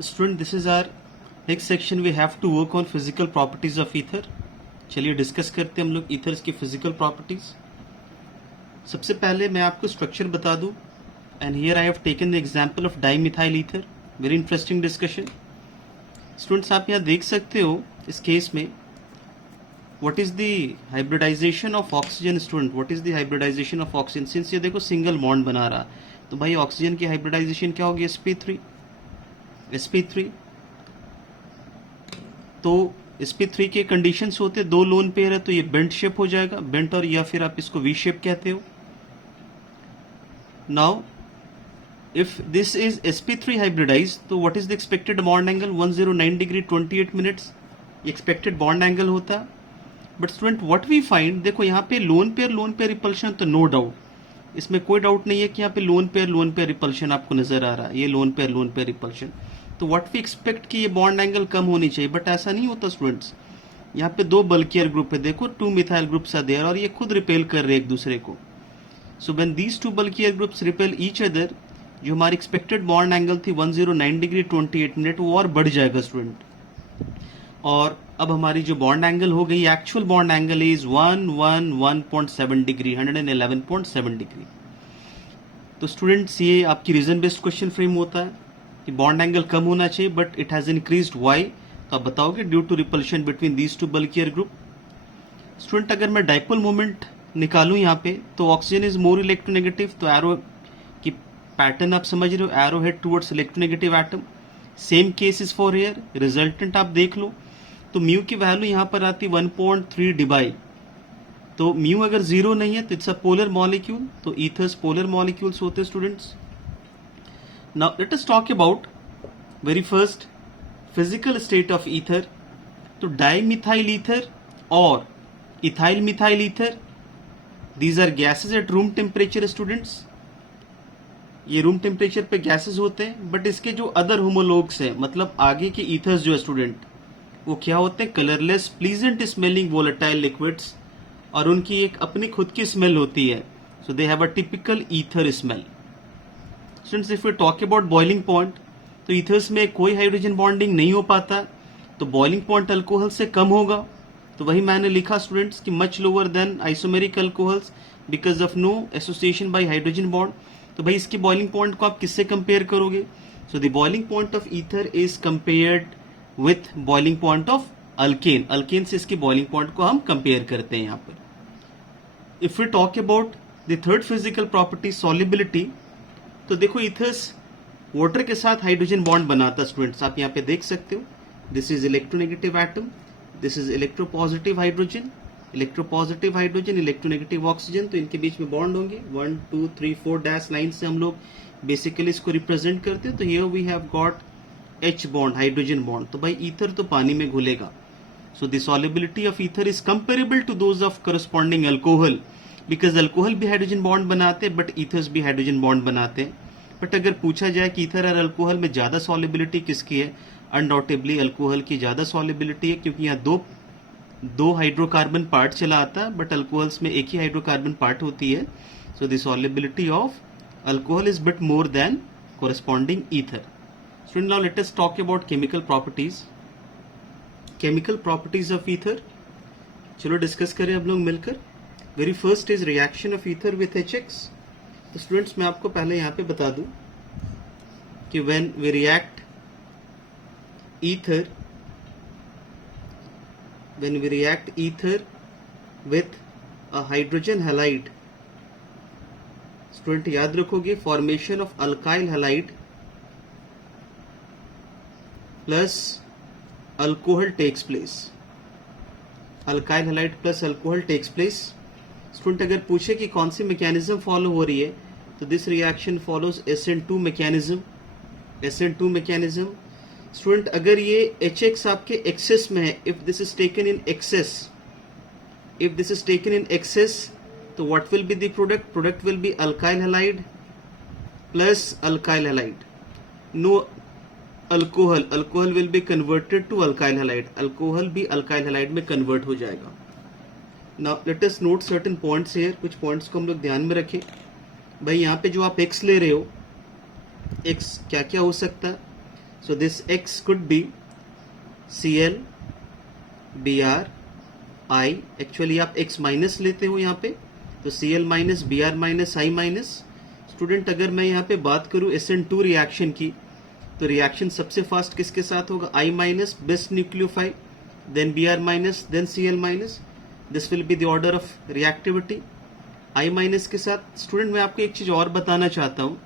Student, this is our next section. We have to work on physical properties of ether. चलिए discuss करते हैं हम लोग ethers की फिजिकल प्रॉपर्टीज. सबसे पहले मैं आपको स्ट्रक्चर बता दूं. And here I have taken the example of dimethyl ether. Very interesting discussion. Students, आप यहाँ देख सकते हो इस केस में what is the hybridization of oxygen. Student, what is the hybridization of oxygen. Since ये देखो सिंगल बॉन्ड बना रहा, तो भाई ऑक्सीजन की हाइब्रिडाइजेशन क्या होगी? sp3. तो sp3 के कंडीशंस होते, दो लोन पेयर है तो ये बेंट शेप हो जाएगा, बेंट, और या फिर आप इसको वी शेप कहते हो. Now if this is sp3 hybridise, तो what is the expected bond angle? 109 degree 28 minutes expected bond angle होता. But student, what we find, देखो यहाँ पे लोन पेयर रिपल्शन, तो नो डाउट, इसमें कोई डाउट नहीं है कि यहाँ पे लोन पेयर रिपल्शन आपको नजर आ रहा है. ये लोन पेयर रिपल्शन, तो व्हाट वी एक्सपेक्ट कि ये बॉन्ड एंगल कम होनी चाहिए. बट ऐसा नहीं होता स्टूडेंट्स. यहाँ पे दो बल्कियर ग्रुप है, देखो 2 मिथाइल ग्रुप्स आर देयर, और ये खुद रिपेल कर रहे हैं एक दूसरे को. So when these 2 bulkier groups repel each other, जो हमारी एक्सपेक्टेड बॉन्ड एंगल थी 109 डिग्री 28 मिनट, वो और बढ़ जाएगा स्टूडेंट. और अब हमारी जो बॉन्ड एंगल हो गई, actual bond angle is 111.7 degree, 111.7 degree. तो स्टूडेंट्स, ये आपकी रीजन बेस्ड क्वेश्चन फ्रेम होता है कि बॉन्ड एंगल कम होना चाहिए, but it has increased. Why? तो आप बताओगे due to repulsion between these 2 bulkier group. Student, अगर मैं डाइपोल मोमेंट निकालूं यहाँ पे, तो ऑक्सीजन इज मोर इलेक्ट्रोनेगेटिव, तो एरो की पैटर्न आप समझ रहे हो, arrow head towards electronegative atom. Same case is for air. Resultant आप देख लो, तो म्यू की वैल्यू यहाँ पर आती 1.3 डिबाई. तो म्यू अगर जीरो नहीं है तो इट्स अ पोलर मॉलिक्यूल. तो ईथर्स पोलर मॉलिक्यूल्स होते हैं students. Now let us talk about very first physical state of ether. तो डाईमिथाइल ईथर और ethyl methyl ether, these are gases at room temperature. Students, ये room temperature पे gases होते हैं, but इसके जो अदर होमोलोग्स हैं, मतलब आगे के ईथर्स जो है स्टूडेंट, वो क्या होते हैं? Colourless pleasant smelling volatile liquids, और उनकी एक अपनी खुद की स्मेल होती है. So they have a typical ether smell. Students, if we talk about boiling point, तो ईथर्स में कोई हाइड्रोजन बॉन्डिंग नहीं हो पाता, तो बॉइलिंग पॉइंट अल्कोहल से कम होगा. तो वही मैंने लिखा स्टूडेंट्स कि much lower than isomeric alcohols because of no association by hydrogen bond. तो भाई इसकी बॉइलिंग पॉइंट को आप किससे कंपेयर करोगे? So the boiling point of ether is compared with boiling point of alkane. Alkane से इसकी बॉइलिंग पॉइंट को हम कंपेयर करते हैं यहाँ पर. If we talk about the third physical property, solubility, तो देखो ईथर्स वाटर के साथ हाइड्रोजन बॉन्ड बनाता. स्टूडेंट्स, आप यहाँ पे देख सकते हो, this is electronegative atom, this is electropositive hydrogen, electronegative oxygen. तो इनके बीच में बॉन्ड होंगे 1 2 3 4 डैश लाइन से हम लोग बेसिकली इसको रिप्रेजेंट करते हैं. तो here we have got H bond, hydrogen bond. तो भाई ईथर तो पानी में घुलेगा. So the solubility of ether is comparable to those of corresponding alcohol, because alcohol भी हाइड्रोजन बॉन्ड बनाते हैं, बट ईथर्स भी हाइड्रोजन बॉन्ड बनाते हैं. बट अगर पूछा जाए कि ईथर और अल्कोहल में ज्यादा सॉल्युबिलिटी किसकी है, अनडाउटेबली अल्कोहल की ज्यादा सॉल्युबिलिटी है, क्योंकि यहाँ दो हाइड्रोकार्बन पार्ट चला आता है, बट अल्कोहल्स में एक ही हाइड्रोकार्बन पार्ट होती है. So the solubility of alcohol is bit more than corresponding ether. Student, now let us talk about chemical properties. Chemical properties of ether, चलो डिस्कस करें अब लोग मिलकर. Very first is reaction of ether with HX. तो students, मैं आपको पहले यहाँ पे बता दूं कि when we react ether with a hydrogen halide, student याद रखोगे, formation of alkyl halide plus alcohol takes place. Alkyl halide plus alcohol takes place. Student, अगर पूछे कि कौन सी मैकेनिज्म फॉलो हो रही है, तो this reaction follows SN2 mechanism. Student, अगर ये HX आपके एक्सेस में है, if this is taken in excess, तो what will be the product will be alkyl halide plus alkyl halide. No alcohol will be converted to alkyl halide. Alcohol भी alkyl halide में convert हो जाएगा. Now let us note certain points here. कुछ points को हम लोग ध्यान में रखें. भाई यहाँ पे जो आप X ले रहे हो, X क्या क्या हो सकता है? So this X could be Cl Br I, actually आप X माइनस लेते हो यहाँ पे, तो Cl minus Br minus I minus. Student अगर मैं यहाँ पे बात करूँ SN2 रिएक्शन की, तो रिएक्शन सबसे फास्ट किसके साथ होगा? I minus best nucleophile, then Br minus, then Cl minus. This will be the order of reactivity. I minus के साथ स्टूडेंट मैं आपको एक चीज और बताना चाहता हूँ,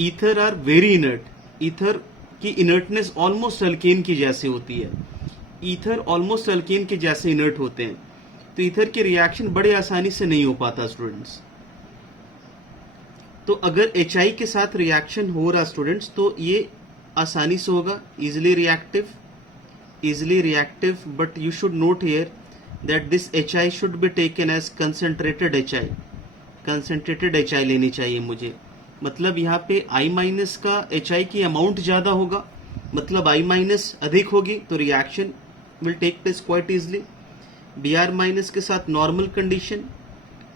ether are very inert. Ether की इनर्टनेस ऑलमोस्ट अल्केन की जैसे होती है, ईथर ऑलमोस्ट अल्केन के जैसे इनर्ट होते हैं, तो ईथर के रिएक्शन बड़े आसानी से नहीं हो पाता स्टूडेंट्स। तो अगर HI के साथ रिएक्शन हो रहा स्टूडेंट्स, तो ये आसानी से होगा, easily reactive, but you should note here that this HI should be taken as concentrated HI लेनी चाहिए मुझे। मतलब यहाँ पे I माइनस का HI की अमाउंट ज्यादा होगा, मतलब I माइनस अधिक होगी, तो reaction will take place quite easily. Br minus के साथ नॉर्मल कंडीशन,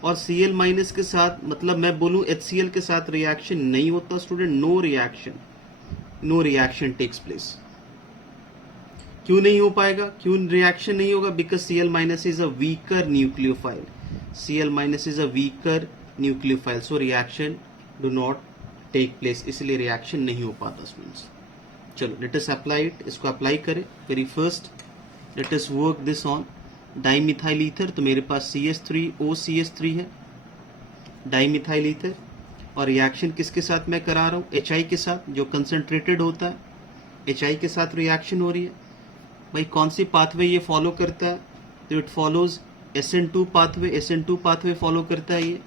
और Cl माइनस के साथ, मतलब मैं बोलूं HCl के साथ रिएक्शन नहीं होता student, no reaction takes place. क्यों नहीं हो पाएगा, क्यों रिएक्शन नहीं होगा? Because Cl minus is a weaker nucleophile, so reaction do not take place, इसलिए रिएक्शन नहीं हो पाता स्टूडेंट्स। चलो लेट अस अप्लाई इट, इसको अप्लाई करें। Very first let us work this on dimethyl ether. तो मेरे पास CH3OCH3 है, डाइमिथाइल ईथर, और रिएक्शन किसके साथ मैं करा रहा हूँ? HI के साथ, जो कंसंट्रेटेड होता है, HI के साथ रिएक्शन हो रही है। भाई कौन सी पाथवे ये फॉलो करता है? तो it follows SN2 pathway follow करता है ये।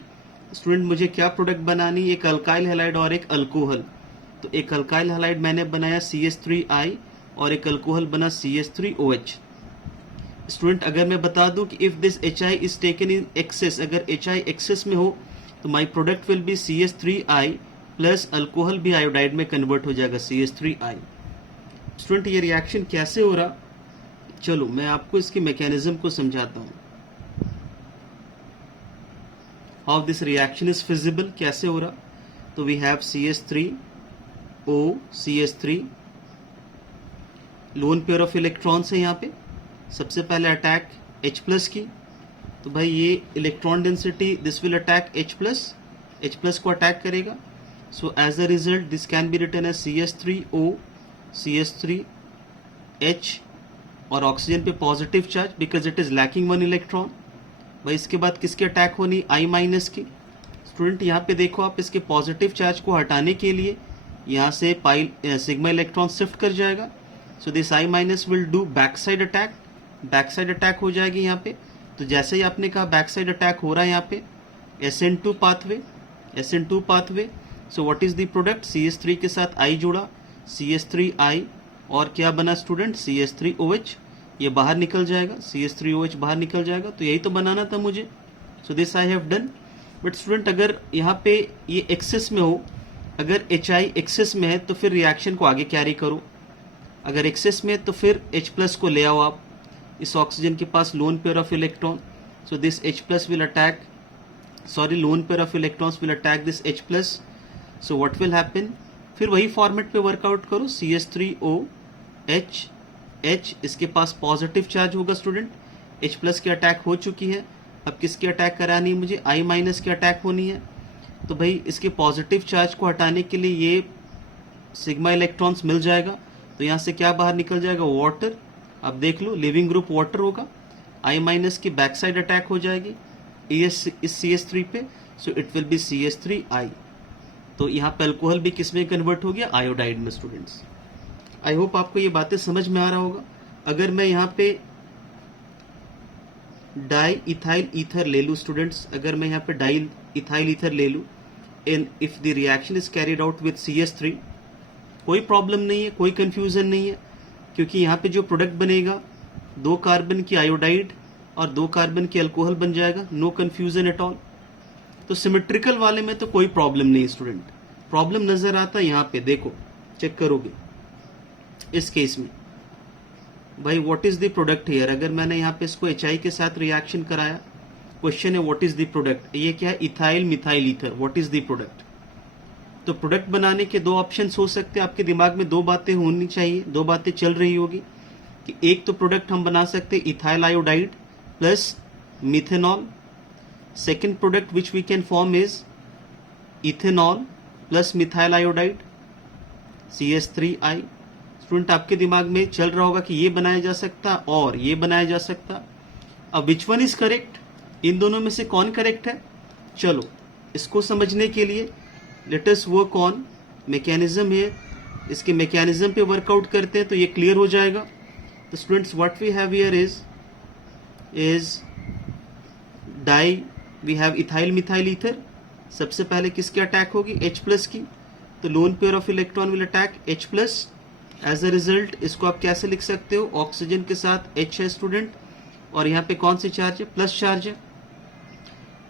स्टूडेंट मुझे क्या प्रोडक्ट बनानी? एक अल्काइल हैलाइड और एक अल्कोहल। तो एक अल्काइल हैलाइड मैंने बनाया CH3I, और एक अल्कोहल बना CH3OH। स्टूडेंट अगर मैं बता दूं कि if this HI is taken in access, अगर HI एक्सेस में हो, तो my product will B CH3I plus alcohol भी आयोडाइड में कन्वर्ट हो जाएगा CH3I। स्टूडेंट ये रिएक्शन कैसे हो रहा? चलो मैं आपको इसके मैकेनिज्म को समझाता हूं। How this reaction is feasible, कैसे हो रहा? तो we have CH3OCH3, lone pair of electrons है यहाँ पे। सबसे पहले अटैक H प्लस की, तो भाई ये electron density this will attack H plus को अटैक करेगा। So as a result this can be written as CH3OCH3H, और ऑक्सीजन पे positive charge because it is lacking 1 electron. भाई इसके बाद किसकी अटैक होनी? I माइनस की। स्टूडेंट यहाँ पे देखो आप, इसके पॉजिटिव चार्ज को हटाने के लिए यहाँ से सिग्मा इलेक्ट्रॉन शिफ्ट कर जाएगा। So this I minus will do back side attack हो जाएगी यहाँ पे। तो जैसे ही आपने कहा बैक साइड अटैक हो रहा है यहाँ पे, SN2 pathway. So what is the product? CH3 के साथ I जुड़ा, CH3I, और क्या बना स्टूडेंट? CH3OH। ये बाहर निकल जाएगा, CH3OH बाहर निकल जाएगा। तो यही तो बनाना था मुझे। So this I have done. But student अगर यहाँ पे ये एक्सेस में हो, अगर HI एक्सेस में है, तो फिर रिएक्शन को आगे कैरी करो। अगर एक्सेस में है तो फिर H प्लस को ले आओ आप इस ऑक्सीजन के पास, lone pair of electron. So this H plus will attack, lone pair of electrons will attack this H plus. So what will happen? फिर वही फॉर्मेट पे वर्कआउट करो, CH3OH, इसके पास पॉजिटिव चार्ज होगा स्टूडेंट, H प्लस की attack हो चुकी है। अब किसकी अटैक करानी है मुझे? I माइनस की अटैक होनी है। तो भाई इसके पॉजिटिव चार्ज को हटाने के लिए ये सिग्मा इलेक्ट्रॉन्स मिल जाएगा। तो यहाँ से क्या बाहर निकल जाएगा? वाटर। अब देख लो, लिविंग ग्रुप वाटर होगा। I माइनस की बैक साइड अटैक हो जाएगी इस CH3 पे, so it will be CH3I। तो यहाँ पे अल्कोहल भी किस में कन्वर्ट हो गया? आयोडाइड में। स्टूडेंट्स आई होप आपको ये बातें समझ में आ रहा होगा। अगर मैं यहाँ पे डाई इथाइल ईथर ले लूँ स्टूडेंट्स, अगर मैं यहाँ पे डाई इथाइल ईथर ले लूँ, and if the reaction is carried out with CH3, कोई प्रॉब्लम नहीं है, कोई कंफ्यूजन नहीं है, क्योंकि यहाँ पे जो प्रोडक्ट बनेगा 2 कार्बन की आयोडाइड और 2 कार्बन की अल्कोहल बन जाएगा। No confusion at all. तो सिमेट्रिकल वाले में तो कोई प्रॉब्लम नहीं स्टूडेंट। प्रॉब्लम नजर आता है यहाँ पे, देखो चेक करोगे इस केस में। भाई what is the product here? अगर मैंने यहाँ पे इसको HI के साथ रिएक्शन कराया, क्वेश्चन है व्हाट इज द प्रोडक्ट? ये क्या है? Ethyl methyl ether. What is the product? तो प्रोडक्ट बनाने के दो ऑप्शंस हो सकते हैं, आपके दिमाग में दो बातें होनी चाहिए, दो बातें चल रही होगी कि एक तो प्रोडक्ट हम बना सकते हैं ethyl iodide plus methanol, second product which we can form is ethanol plus methyl iodide CH3I। Student आपके दिमाग में चल रहा होगा कि ये बनाया जा सकता और ये बनाया जा सकता। अब विच वन इज करेक्ट, इन दोनों में से कौन करेक्ट है? चलो इसको समझने के लिए let us work on mechanism here, इसके मैकेनिज्म पे वर्कआउट करते हैं तो ये क्लियर हो जाएगा। तो students what we have here is di, we have ethyl methyl ether. सबसे पहले किसकी अटैक होगी? H प्लस की, तो lone pair of electron will attack H plus. As a result इसको आप कैसे लिख सकते हो? ऑक्सीजन के साथ H है स्टूडेंट, और यहाँ पे कौन सी चार्ज है? प्लस चार्ज है।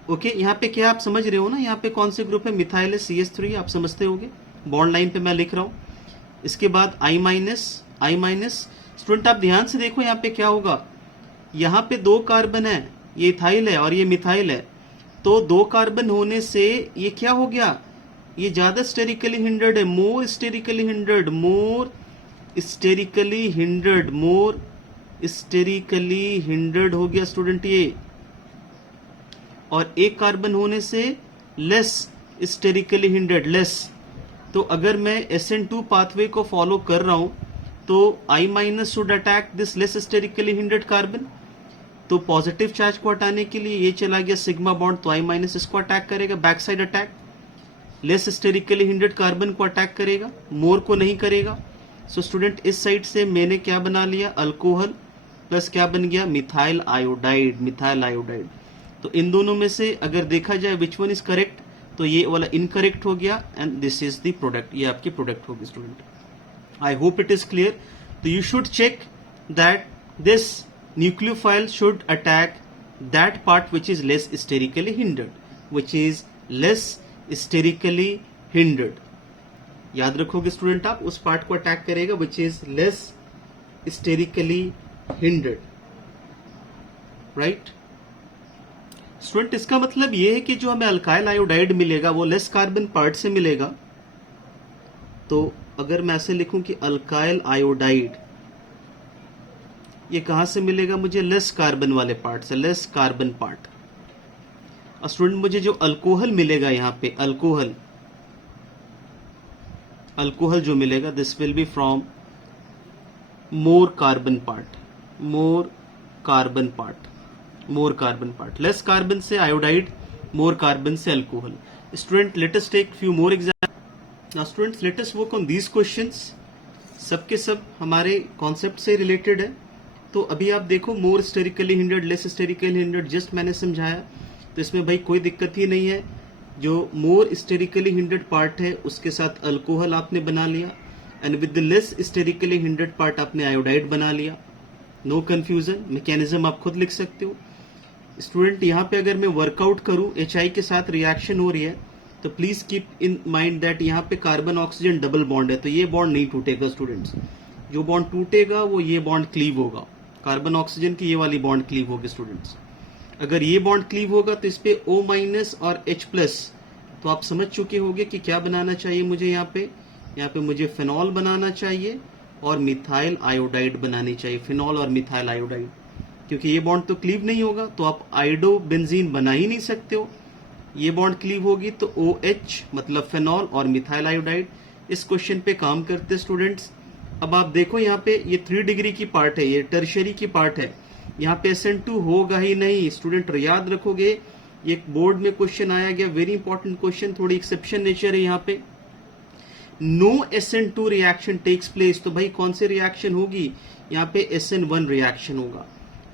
ओके यहाँ पे क्या आप समझ रहे हो ना, यहाँ पे कौन से ग्रुप है? मिथाइल है, CH3 आप समझते होगे, बॉन्ड लाइन पे मैं लिख रहा हूँ। इसके बाद I माइनस। स्टूडेंट आप ध्यान से देखो यहाँ पे क्या होगा, यहाँ पे दो कार्बन है, ये इथाइल है और ये मिथाइल है, तो दो कार्बन होने से ये क्या हो गया? ये ज्यादा स्टेरिकली हिंड्रेड है, मोर स्टेरिकली हिंड्रेड हो गया स्टूडेंट ये, और एक कार्बन होने से लेस स्टेरिकली हिंड्रेड, लेस। तो अगर मैं SN2 पाथवे को फॉलो कर रहा हूं तो I minus should attack this less sterically hindered carbon. तो पॉजिटिव चार्ज को हटाने के लिए ये चला गया सिग्मा बॉन्ड, तो I माइनस इसको अटैक करेगा, back side attack, less sterically hindered carbon को अटैक करेगा, मोर को नहीं करेगा। सो स्टूडेंट इस साइड से मैंने क्या बना लिया? अल्कोहल प्लस क्या बन गया? Methyl iodide. तो इन दोनों में से अगर देखा जाए विच वन इज करेक्ट, तो ये वाला इनकरेक्ट हो गया and this is the product, ये आपकी प्रोडक्ट होगी student. I hope it is clear. तो you should check that this nucleophile should attack that part which is less sterically hindered, याद रखोगे स्टूडेंट आप, उस पार्ट को अटैक करेगा which is less sterically hindered, right student. इसका मतलब ये है कि जो हमें अल्काइल आयोडाइड मिलेगा वो लेस कार्बन पार्ट से मिलेगा। तो अगर मैं ऐसे लिखूं कि अल्काइल आयोडाइड ये कहां से मिलेगा मुझे? लेस कार्बन वाले पार्ट से, लेस कार्बन पार्ट। और स्टूडेंट मुझे जो अल्कोहल मिलेगा यहाँ पे, अल्कोहल जो मिलेगा this will be from more carbon part, less carbon से आयोडाइड, मोर कार्बन से alcohol. Student let us take few more example. Now students let us work on these questions, सबके सब हमारे कॉन्सेप्ट से रिलेटेड है। तो अभी आप देखो मोर स्टेरिकली हिंड्रेड, लेस स्टेरिकली हिंड्रेड, जस्ट मैंने समझाया, तो इसमें भाई कोई दिक्कत ही नहीं है। जो मोर स्टेरिकली हिंड्रेड पार्ट है उसके साथ अल्कोहल आपने बना लिया, and with the less sterically hindered part आपने आयोडाइड बना लिया, नो कंफ्यूजन। मैकेनिज्म आप खुद लिख सकते हो। स्टूडेंट यहाँ पे अगर मैं वर्कआउट करूं, HI के साथ रिएक्शन हो रही है, तो please keep in mind that यहाँ पे कार्बन ऑक्सीजन डबल बॉन्ड है, तो ये बॉन्ड नहीं टूटेगा स्टूडेंट्स। जो बॉन्ड टूटेगा वो ये बॉन्ड क्लीव होगा, कार्बन ऑक्सीजन की ये वाली बॉन्ड क्लीव होगी स्टूडेंट्स। अगर ये बॉन्ड क्लीव होगा तो इस पे O माइनस और H प्लस, तो आप समझ चुके होंगे कि क्या बनाना चाहिए मुझे यहाँ पे मुझे फिनॉल बनाना चाहिए और मिथाइल आयोडाइड बनानी चाहिए, फिनॉल और मिथाइल आयोडाइड। क्योंकि ये बॉन्ड तो क्लीव नहीं होगा तो आप आयोडो बेंजीन बना ही नहीं सकते हो। ये बॉन्ड क्लीव होगी तो OH मतलब फिनॉल और मिथाइल आयोडाइड। इस क्वेश्चन पे काम करते स्टूडेंट्स। अब आप देखो यहाँ पे ये 3 डिग्री की पार्ट है, ये टर्शियरी की पार्ट है, यहाँ पे SN2 होगा ही नहीं स्टूडेंट, याद रखोगे। ये बोर्ड में क्वेश्चन आया गया, वेरी इंपॉर्टेंट क्वेश्चन, थोड़ी एक्सेप्शन नेचर है यहाँ पे। No SN2 reaction takes place, तो भाई कौन सी रिएक्शन होगी? यहाँ पे SN1 रिएक्शन होगा।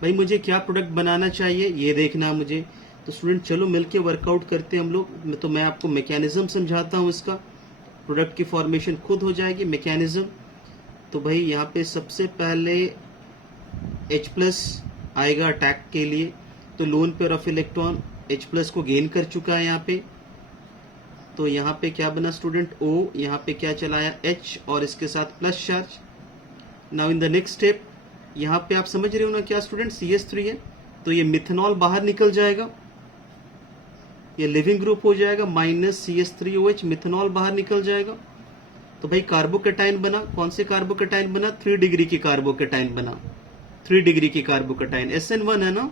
भाई मुझे क्या प्रोडक्ट बनाना चाहिए ये देखना है मुझे। तो स्टूडेंट चलो मिलके वर्कआउट करते हैं हम लोग। तो मैं आपको मैकेनिज्म समझाता हूँ, इसका प्रोडक्ट की फॉर्मेशन खुद हो जाएगी। मैकेनिज्म तो भाई यहाँ पे सबसे पहले H प्लस आएगा अटैक के लिए, तो lone pair of electron H plus को गेन कर चुका है यहाँ पे। तो यहाँ पे क्या बना स्टूडेंट? O, यहाँ पे क्या चलाया? H और इसके साथ plus charge. Now in the next step यहाँ पे आप समझ रहे हो ना क्या स्टूडेंट? CH3 है, तो ये मिथेनॉल बाहर निकल जाएगा। ये लिविंग ग्रुप हो जाएगा, -CH3OH, मिथेनॉल बाहर निकल जाएगा। तो भाई कार्बोकेटाइन बना, कौन से कार्बोकेटाइन बना? 3 डिग्री की कार्बोकेटाइन बना, 3 डिग्री की कार्बोकेटाइन। SN1 है ना,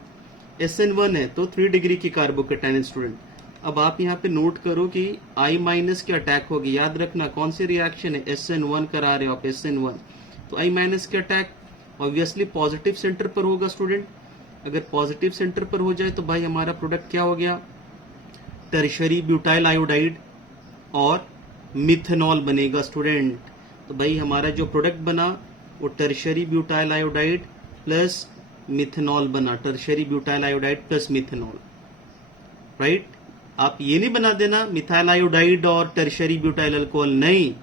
SN1 है तो 3 डिग्री की कार्बोकेटाइन स्टूडेंट। अब आप यहाँ पे नोट करो कि I- की अटैक होगी, याद रखना कौन सी रिएक्शन है, SN1 करा रहे हो आप, SN1। तो I- की अटैक ऑब्वियसली पॉजिटिव सेंटर पर होगा स्टूडेंट। अगर पॉजिटिव सेंटर पर हो जाए तो भाई हमारा प्रोडक्ट क्या हो गया? टर्शरी ब्यूटाइल आयोडाइड और मिथेनॉल बनेगा स्टूडेंट। तो भाई हमारा जो प्रोडक्ट बना वो tertiary butyl iodide plus methanol बना, tertiary butyl iodide plus methanol, right. आप ये नहीं बना देना मिथाइल आयोडाइड और टर्शरी ब्यूटाइल अल्कोहल, नहीं,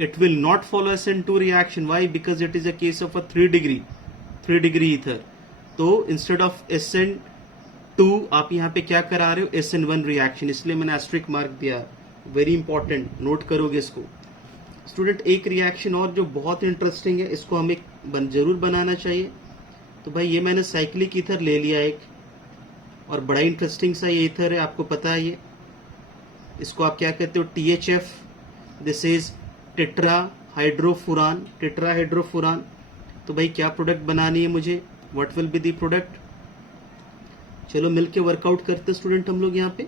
it will not follow SN2 reaction. Why? Because it is a case of a 3 degree ether. तो instead of SN2 आप यहाँ पे क्या करा रहे हो? SN1 रिएक्शन, इसलिए मैंने एस्ट्रिक मार्क दिया, वेरी इंपॉर्टेंट, नोट करोगे इसको स्टूडेंट। एक रिएक्शन और जो बहुत इंटरेस्टिंग है, इसको हमें जरूर बनाना चाहिए। तो भाई ये मैंने साइक्लिक ईथर ले लिया एक, और बड़ा इंटरेस्टिंग सा ये ईथर है, आपको पता है ये, इसको आप क्या कहते हो? THF। This is tetrahydrofuran. तो भाई क्या प्रोडक्ट बनानी है मुझे? What will be the product? चलो मिलके वर्कआउट करते स्टूडेंट हम लोग यहाँ पे।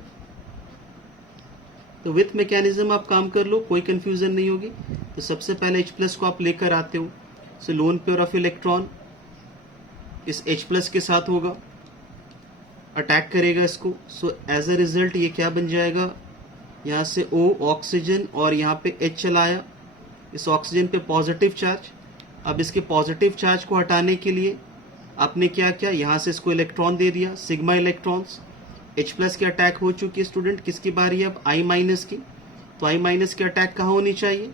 तो विथ मैकेनिज्म आप काम कर लो, कोई कंफ्यूजन नहीं होगी। तो सबसे पहले H+ को आप लेकर आते हो, सो लोन पेयर ऑफ इलेक्ट्रॉन इस H+ के साथ होगा, अटैक करेगा इसको। सो एज अ रिजल्ट ये क्या बन जाएगा? यहाँ से O ऑक्सीजन और यहाँ पे H चला आया, इस ऑक्सीजन पे पॉजिटिव चार्ज। अब इसके पॉजिटिव चार्ज को हटाने के लिए आपने क्या किया? यहाँ से इसको इलेक्ट्रॉन दे दिया, सिग्मा इलेक्ट्रॉन्स। H+ की अटैक हो चुकी है स्टूडेंट, किसकी बारी है अब? I- की। तो I- की अटैक कहाँ होनी चाहिए?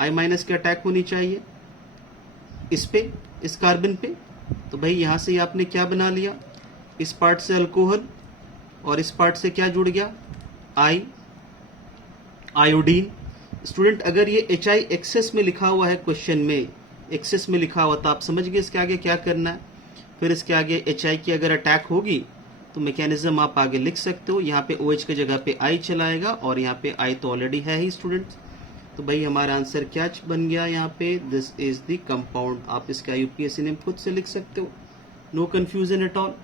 I- की अटैक होनी चाहिए इस पे, इस कार्बन पे। तो भाई यहाँ से आपने क्या बना लिया? इस पार्ट से अल्कोहल और इस पार्ट से क्या जुड़ गया? आयोडीन। स्टूडेंट अगर ये HI एक्सेस में लिखा हुआ है, क्वेश्चन में एक्सेस में लिखा हुआ, तो आप समझ गए इसके आगे क्या करना है। फिर इसके आगे HI की अगर अटैक होगी तो मैकेनिज्म आप आगे लिख सकते हो। यहाँ पे OH की जगह पे I चलाएगा और यहाँ पे I तो ऑलरेडी है ही स्टूडेंट। तो भाई हमारा आंसर क्या बन गया यहाँ पे? This is the compound. आप इसका UPSC नेम खुद से लिख सकते हो, no confusion at all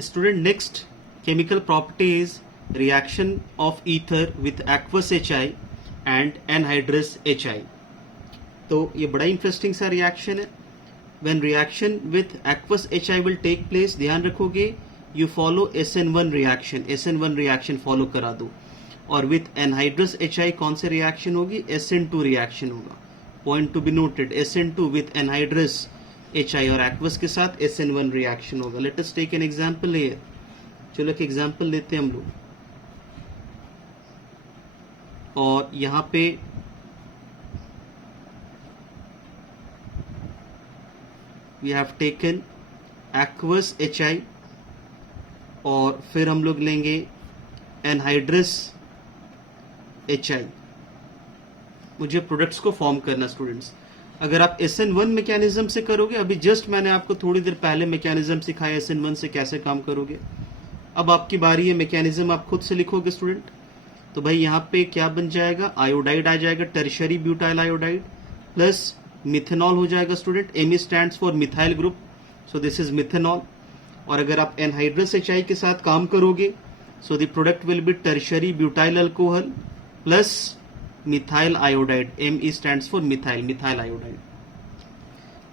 student. Next chemical property is reaction of ether with aqueous HI and anhydrous HI। तो ये बड़ा इंटरेस्टिंग सा रिएक्शन है। When reaction with aqueous HI will take place, ध्यान रखोगे, you follow SN1 reaction, SN1 reaction follow करा दो। और with anhydrous HI कौन से रिएक्शन होगी? SN2 रिएक्शन होगा। Point to be noted, SN2 with anhydrous HI और aqueous के साथ SN1 रिएक्शन होगा। Let us take an example here। चलो एक एग्जाम्पल लेते हैं हम लोग, और यहाँ पे we have taken aqueous HI और फिर हम लोग लेंगे एनहाइड्रस HI। मुझे प्रोडक्ट्स को फॉर्म करना स्टूडेंट्स। अगर आप SN1 मैकेनिज्म से करोगे, अभी जस्ट मैंने आपको थोड़ी देर पहले मैकेनिज्म सिखाया SN1 से कैसे काम करोगे। अब आपकी बारी है, मैकेनिज्म आप खुद से लिखोगे स्टूडेंट। तो भाई यहाँ पे क्या बन जाएगा? आयोडाइड आ जाएगा, tertiary butyl iodide plus methanol हो जाएगा student. Me stands for methyl group, so this is methanol. और अगर आप एनहाइड्रस HI के साथ काम करोगे, so the product will B tertiary butyl alcohol plus methyl iodide. Me stands for methyl iodide.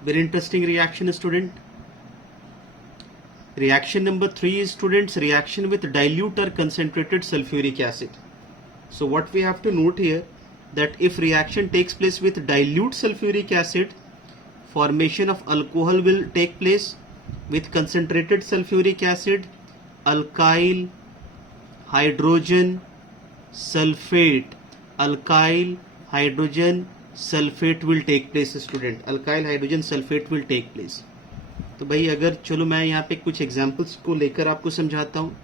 Very interesting reaction student. Reaction number 3 is students reaction with dilute or concentrated sulfuric acid. So what we have to note here, that if reaction takes place with dilute sulfuric acid, formation of alcohol will take place. With concentrated sulfuric acid, alkyl hydrogen sulfate, alkyl hydrogen sulfate will take place student, alkyl hydrogen sulfate will take place। तो भाई अगर चलो मैं यहाँ पे कुछ examples को लेकर आपको समझाता हूँ।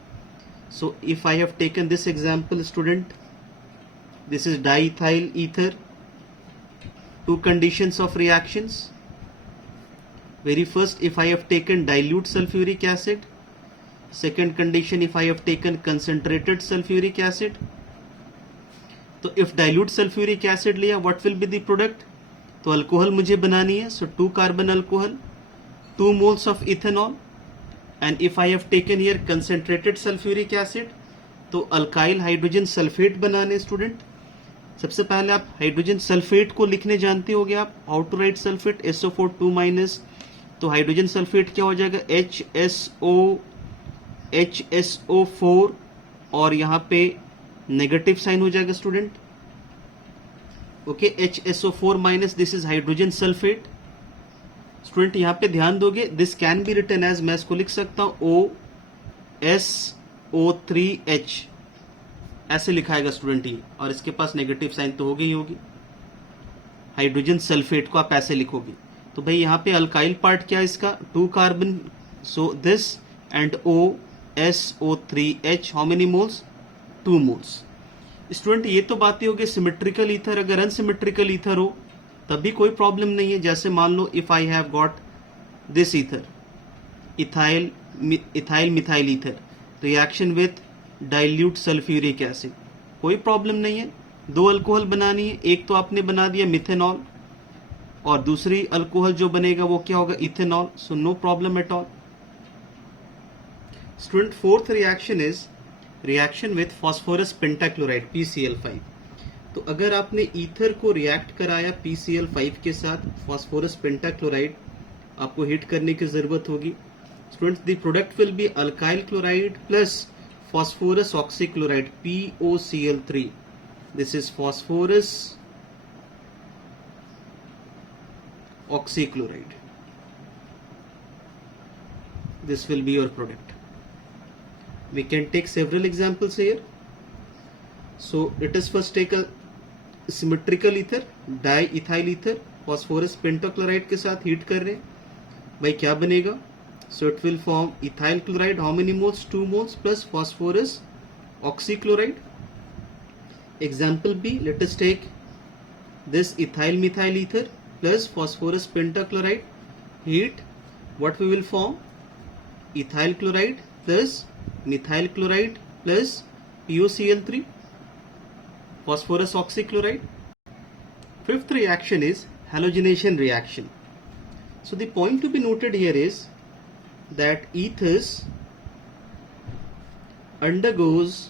So if I have taken this example student, this is diethyl ether, to conditions of reactions. Very first, if I have taken dilute sulfuric acid, Second condition, if I have taken concentrated sulfuric acid, तो if dilute sulfuric acid लिया, what will be the product? तो alcohol मुझे बनानी है, so 2 carbon alcohol, 2 moles of ethanol, and if I have taken here concentrated sulfuric acid, तो alkyl hydrogen sulphate बनाने student. सबसे पहले आप हाइड्रोजन सल्फेट को लिखने जानते होगे आप, how to write sulphate, SO4 2 minus, तो हाइड्रोजन सल्फेट क्या हो जाएगा, HSO4, और यहाँ पे नेगेटिव साइन हो जाएगा student, okay, HSO4 minus, this is hydrogen sulphate. Student यहाँ पे ध्यान दोगे, this can be written as, मैं इसको लिख सकता हूं OSO3H, ऐसे लिखाएगा स्टूडेंट ये, और इसके पास नेगेटिव साइन तो होगी ही होगी, हाइड्रोजन सल्फेट को आप ऐसे लिखोगे। तो भाई यहाँ पे अल्काइल पार्ट क्या है इसका, 2 carbon, so this and OSO3H, how many moles, 2 moles. Student ये तो बातें होगी सिमेट्रिकल ईथर, अगर अनसिमेट्रिकल ईथर हो तब भी कोई प्रॉब्लम नहीं है। जैसे मान लो if I have got this ether, ethyl methyl ether, reaction with dilute sulphuric acid, कोई प्रॉब्लम नहीं है। 2 अल्कोहल बनानी है, एक तो आपने बना दिया मिथेनॉल, और दूसरी अल्कोहल जो बनेगा वो क्या होगा, ethanol, so no problem at all. Student fourth reaction is reaction with phosphorus pentachloride PCl5। तो अगर आपने ईथर को रिएक्ट कराया PCl5 के साथ, फॉस्फोरस पेंटाक्लोराइड आपको हीट करने की जरूरत होगी। Students the product will be alkyl chloride plus phosphorus oxychloride POCl3. This is phosphorus oxychloride. This will be your product. We can take several examples here. So let us first take a symmetrical ether, diethyl ether, phosphorus pentachloride के साथ heat कर रहे हैं, भाई क्या बनेगा, so it will form ethyl chloride, how many moles, 2 moles plus phosphorus oxychloride. Example B, let us take this ethyl methyl ether plus phosphorus pentachloride, heat, what we will form, ethyl chloride plus methyl chloride plus POCl3, phosphorus oxychloride. Fifth reaction is halogenation reaction. So the point to be noted here is that ether undergoes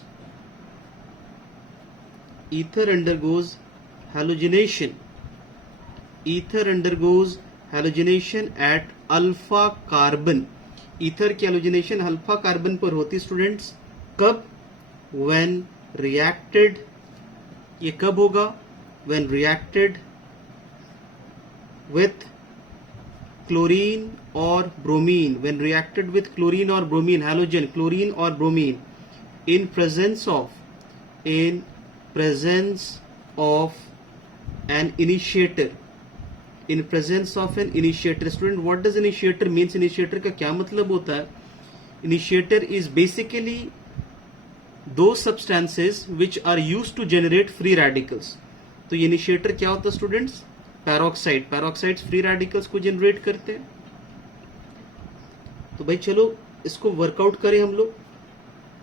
halogenation. Ether undergoes halogenation at alpha carbon. Ether की halogenation alpha carbon पर होती students, कब, when reacted, ये कब होगा, when reacted with chlorine or bromine, when reacted with chlorine or bromine, halogen, chlorine or bromine, in presence of an initiator, in presence of an initiator. Student, what does initiator means? Initiator का क्या मतलब होता है? Initiator is basically those substances which are used to generate free radicals. तो ये initiator क्या होता है स्टूडेंट्स, पैरोक्साइड, पैरोक्साइड्स फ्री रेडिकल्स को जनरेट करते हैं। तो भाई चलो इसको वर्कआउट करें हम लोग।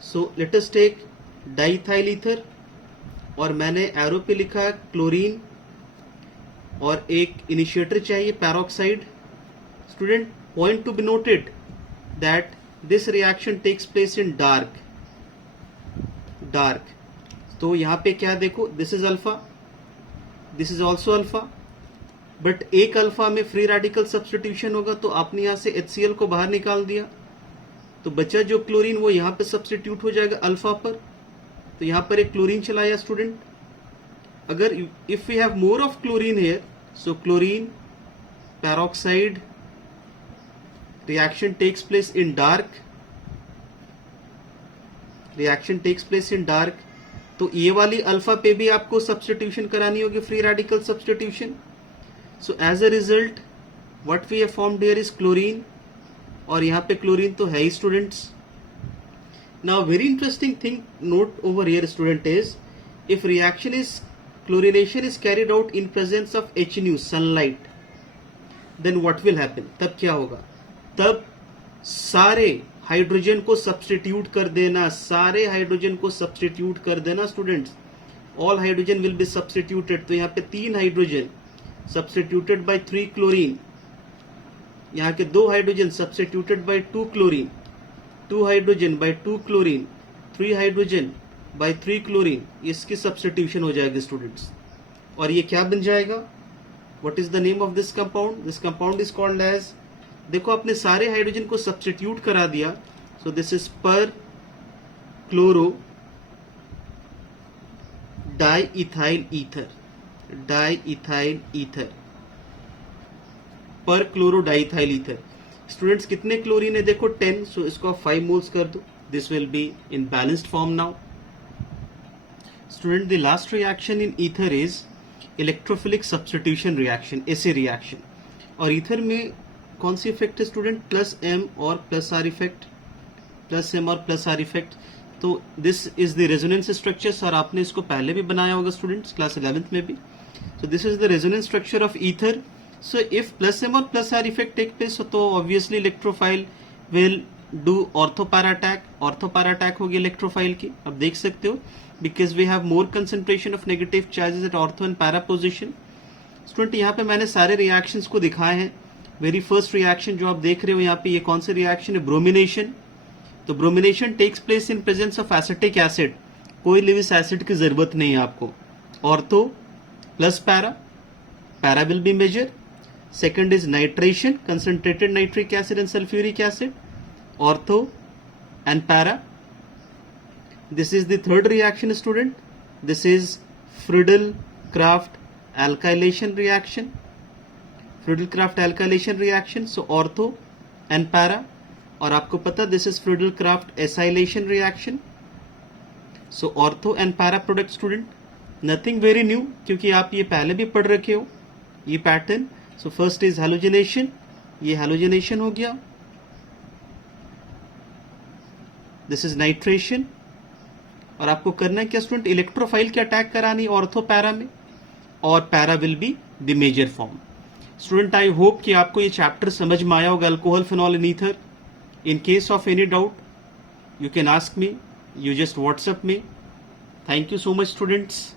So let us take diethyl ether, और मैंने एरो पे लिखा है क्लोरीन, और एक इनिशिएटर चाहिए peroxide. Student, point to be noted that this reaction takes place in dark. तो यहां पे क्या देखो, this is alpha, this is also alpha, but एक अल्फा में फ्री रेडिकल सब्स्टिट्यूशन होगा, तो आपने यहां से HCl को बाहर निकाल दिया, तो बचा जो क्लोरीन वो यहां पे सब्स्टिट्यूट हो जाएगा अल्फा पर, तो यहां पर एक क्लोरीन चलाया स्टूडेंट। अगर if we have more of chlorine here, so chlorine peroxide reaction takes place in dark, तो ये वाली अल्फा पे भी आपको सब्स्टिट्यूशन करानी होगी, free radical substitution. So as a result, what we have formed here is chlorine, और यहाँ पे क्लोरीन तो है ही students. Now very interesting thing note over here student is, if chlorination is carried out in presence of HNU, sunlight, then what will happen? तब क्या होगा, तब सारे हाइड्रोजन को सब्सटीट्यूट कर देना, सारे हाइड्रोजन को सब्सटीट्यूट कर देना students, all hydrogen will be substituted. तो यहाँ पे 3 हाइड्रोजन सब्सटीट्यूटेड बाय 3 क्लोरीन, यहाँ के 2 hydrogen substituted by 2 chlorine, 2 hydrogen by 2 chlorine, 3 hydrogen by 3 chlorine, इसकी सब्सटीट्यूशन हो जाएगी स्टूडेंट्स। और ये क्या बन जाएगा, what is the name of this compound, this compound is called as, देखो आपने सारे हाइड्रोजन को सब्सटीट्यूट करा दिया, so this is perchloro diethyl ether, diethyl ether, perchloro diethyl ether. Students कितने chlorine है, देखो 10, सो इसको आप 5 मोल्स कर दो, this will be in balanced form now. Student the last reaction in ether is electrophilic substitution reaction, ऐसे रिएक्शन। और ईथर में कौन सी इफेक्ट है स्टूडेंट, प्लस एम और plus R effect, plus M और प्लस आर इफेक्ट। तो this is the resonance structures, और आपने इसको पहले भी बनाया होगा स्टूडेंट्स क्लास 11th में भी। So this is the resonance structure of ether. So if plus M और plus R effect take place, तो obviously electrophile will do ortho para attack, ortho para attack होगी इलेक्ट्रोफाइल की, आप देख सकते हो, because we have more concentration of negative charges at ortho and para position. Student यहाँ पे मैंने सारे रिएक्शंस को दिखाए हैं। वेरी फर्स्ट रिएक्शन जो आप देख रहे हो यहाँ पे, ये कौन सा रिएक्शन है, ब्रोमिनेशन। तो bromination takes place in presence of acetic acid, कोई लिविस एसिड की जरूरत नहीं है आपको। Ortho plus para, para will be major. Second is nitration, concentrated nitric acid and sulphuric acid, ortho and para. This is the third reaction student. This is Friedel-Crafts alkylation reaction. Friedel-Crafts alkylation reaction. So ortho and para. और आपको पता this is Friedel-Crafts acylation reaction. So ortho and para product student. Nothing very new क्योंकि आप ये पहले भी पढ़ रखे हो ये pattern. So first is halogenation. ये halogenation हो गया. This is nitration. और आपको करना है क्या स्टूडेंट, इलेक्ट्रोफाइल की अटैक करानी ऑर्थो पैरा में, और para will be the major form. Student I hope कि आपको ये चैप्टर समझ में आया होगा, alcohol phenol and ether. In case of any doubt you can ask me, you just WhatsApp me. Thank you so much students.